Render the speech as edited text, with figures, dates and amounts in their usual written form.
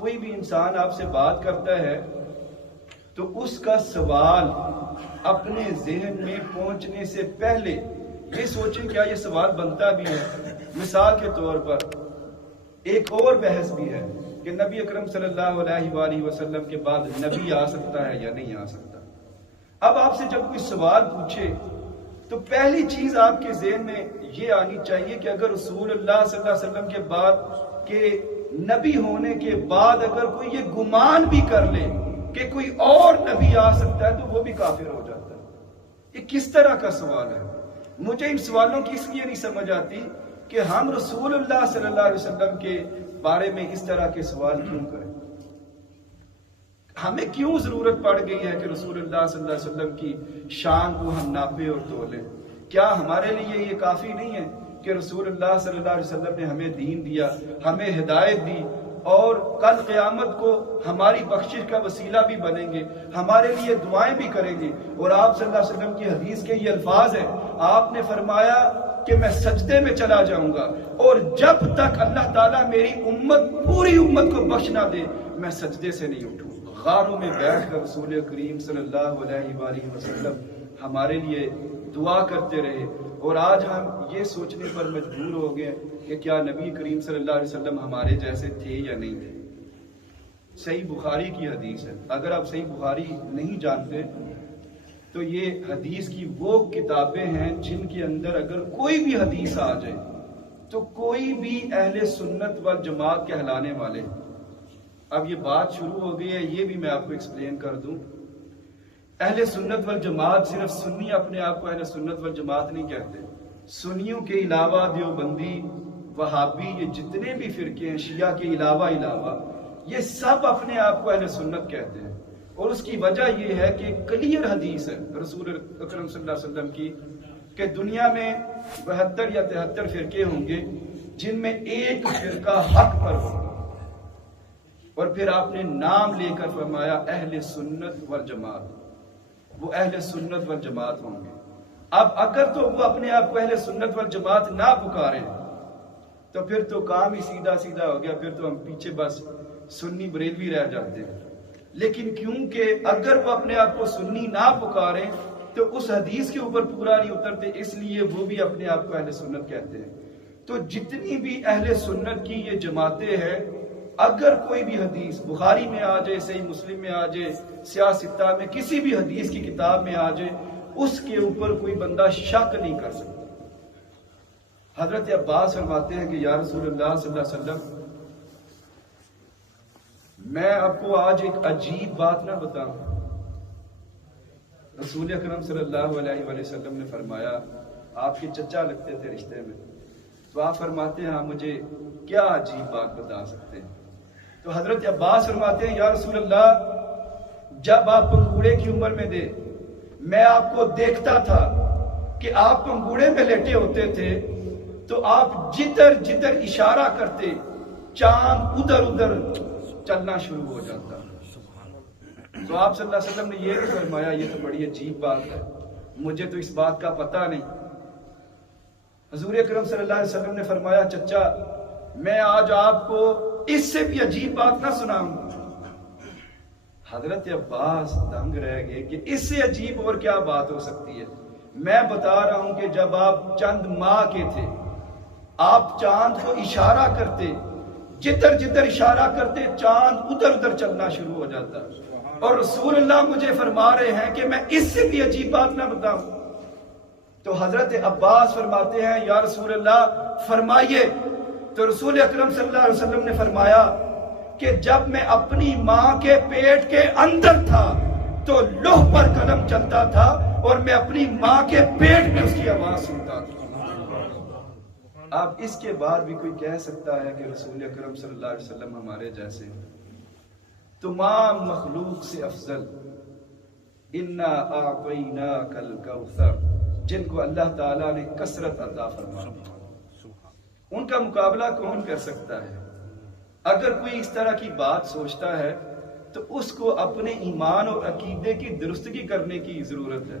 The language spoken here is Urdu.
کوئی بھی انسان آپ سے بات کرتا ہے تو اس کا سوال اپنے ذہن میں پہنچنے سے پہلے یہ سوچیں کیا یہ سوال بنتا بھی ہے۔ مثال کے طور پر ایک اور بحث بھی ہے کہ نبی اکرم صلی اللہ علیہ وآلہ وسلم کے بعد نبی آ سکتا ہے یا نہیں آ سکتا۔ اب آپ سے جب کوئی سوال پوچھے تو پہلی چیز آپ کے ذہن میں یہ آنی چاہیے کہ اگر رسول اللہ صلی اللہ علیہ وسلم کے بعد کہ نبی ہونے کے بعد اگر کوئی یہ گمان بھی کر لے کہ کوئی اور نبی آ سکتا ہے تو وہ بھی کافر ہو جاتا ہے۔ یہ کس طرح کا سوال ہے؟ مجھے ان سوالوں کی اس لیے نہیں سمجھ آتی کہ ہم رسول اللہ صلی اللہ علیہ وسلم کے بارے میں اس طرح کے سوال کیوں کریں؟ ہمیں کیوں ضرورت پڑ گئی ہے کہ رسول اللہ صلی اللہ علیہ وسلم کی شان کو ہم ناپے اور تولیں؟ کیا ہمارے لیے یہ کافی نہیں ہے کہ رسول اللہ صلی اللہ علیہ وسلم نے ہمیں دین دیا، ہمیں ہدایت دی، اور کل قیامت کو ہماری بخشش کا وسیلہ بھی بنیں گے، ہمارے لیے دعائیں بھی کریں گے؟ اور آپ صلی اللہ علیہ وسلم کی حدیث کے یہ الفاظ ہیں، آپ نے فرمایا کہ میں سجدے میں چلا جاؤں گا اور جب تک اللہ تعالیٰ میری امت پوری امت کو بخش نہ دے میں سجدے سے نہیں اٹھوں۔ غاروں میں بیٹھ کر رسول کریم صلی اللہ علیہ وآلہ وسلم ہمارے لیے دعا کرتے رہے، اور آج ہم یہ سوچنے پر مجبور ہو گئے کہ کیا نبی کریم صلی اللہ علیہ وسلم ہمارے جیسے تھے یا نہیں تھے۔ صحیح بخاری کی حدیث ہے، اگر آپ صحیح بخاری نہیں جانتے تو یہ حدیث کی وہ کتابیں ہیں جن کے اندر اگر کوئی بھی حدیث آ جائے تو کوئی بھی اہل سنت والجماعت کہلانے والے۔ اب یہ بات شروع ہو گئی ہے، یہ بھی میں آپ کو ایکسپلین کر دوں۔ اہل سنت والجماعت صرف سنی اپنے آپ کو اہل سنت والجماعت نہیں کہتے، سنیوں کے علاوہ دیوبندی، وہابی، یہ جتنے بھی فرقے ہیں شیعہ کے علاوہ یہ سب اپنے آپ کو اہل سنت کہتے ہیں، اور اس کی وجہ یہ ہے کہ کلیئر حدیث ہے رسول اکرم صلی اللہ علیہ وسلم کی کہ دنیا میں 72 یا 73 فرقے ہوں گے جن میں ایک فرقہ حق پر ہوگا، اور پھر آپ نے نام لے کر فرمایا اہل سنت والجماعت، وہ اہل سنت والجماعت ہوں گے۔ اب اگر تو وہ اپنے آپ کو اہل سنت والجماعت نہ پکاریں تو پھر تو کام ہی سیدھا سیدھا ہو گیا، پھر تو ہم پیچھے بس سنی بریلوی رہ جاتے ہیں۔ لیکن کیونکہ اگر وہ اپنے آپ کو سنی نہ پکاریں تو اس حدیث کے اوپر پورا نہیں اترتے، اس لیے وہ بھی اپنے آپ کو اہل سنت کہتے ہیں۔ تو جتنی بھی اہل سنت کی یہ جماعتیں ہیں، اگر کوئی بھی حدیث بخاری میں آ جائے، صحیح مسلم میں آ جائے، سیاہ ستہ میں کسی بھی حدیث کی کتاب میں آ جائے، اس کے اوپر کوئی بندہ شک نہیں کر سکتا۔ حضرت عباس فرماتے ہیں کہ یا رسول اللہ صلی اللہ علیہ وسلم، میں آپ کو آج ایک عجیب بات نہ بتاؤں۔ رسول اکرم صلی اللہ علیہ وآلہ وسلم نے فرمایا، آپ کے چچا لگتے تھے رشتے میں، تو آپ فرماتے ہیں آپ مجھے کیا عجیب بات بتا سکتے ہیں؟ تو حضرت عباس فرماتے ہیں یا رسول اللہ، جب آپ پنگوڑے کی عمر میں تھے میں آپ کو دیکھتا تھا کہ آپ پنگوڑے میں لیٹے ہوتے تھے تو آپ جدھر جدھر اشارہ کرتے چاند ادھر ادھر چلنا شروع ہو جاتا۔ تو آپ صلی اللہ علیہ وسلم نے یہ بھی فرمایا یہ تو بڑی عجیب بات ہے، مجھے تو اس بات کا پتہ نہیں۔ حضور اکرم صلی اللہ علیہ وسلم نے فرمایا چچا، میں آج آپ کو اس سے بھی عجیب بات نہ سناؤں۔ حضرت عباس دنگ رہ گئے کہ اس سے عجیب اور کیا بات ہو سکتی ہے؟ میں بتا رہا ہوں کہ جب آپ چند ماہ کے تھے آپ چاند کو اشارہ کرتے، جدھر جدھر اشارہ کرتے چاند ادھر ادھر چلنا شروع ہو جاتا، اور رسول اللہ مجھے فرما رہے ہیں کہ میں اس سے بھی عجیب بات نہ بتاؤں۔ تو حضرت عباس فرماتے ہیں یا رسول اللہ فرمائیے۔ تو رسول اکرم صلی اللہ علیہ وسلم نے فرمایا کہ جب میں اپنی ماں کے پیٹ کے اندر تھا تو لوح پر قلم چلتا تھا اور میں اپنی ماں کے پیٹ میں اس کی آواز سنتا تھا۔ اب اس کے بعد بھی کوئی کہہ سکتا ہے کہ رسول اکرم صلی اللہ علیہ وسلم ہمارے جیسے ہیں؟ تمام مخلوق سے افضل، انا اعطیناک الکوثر، جن کو اللہ تعالیٰ نے کثرت عطا فرمائی، ان کا مقابلہ کون کر سکتا ہے؟ اگر کوئی اس طرح کی بات سوچتا ہے تو اس کو اپنے ایمان اور عقیدے کی درستگی کرنے کی ضرورت ہے۔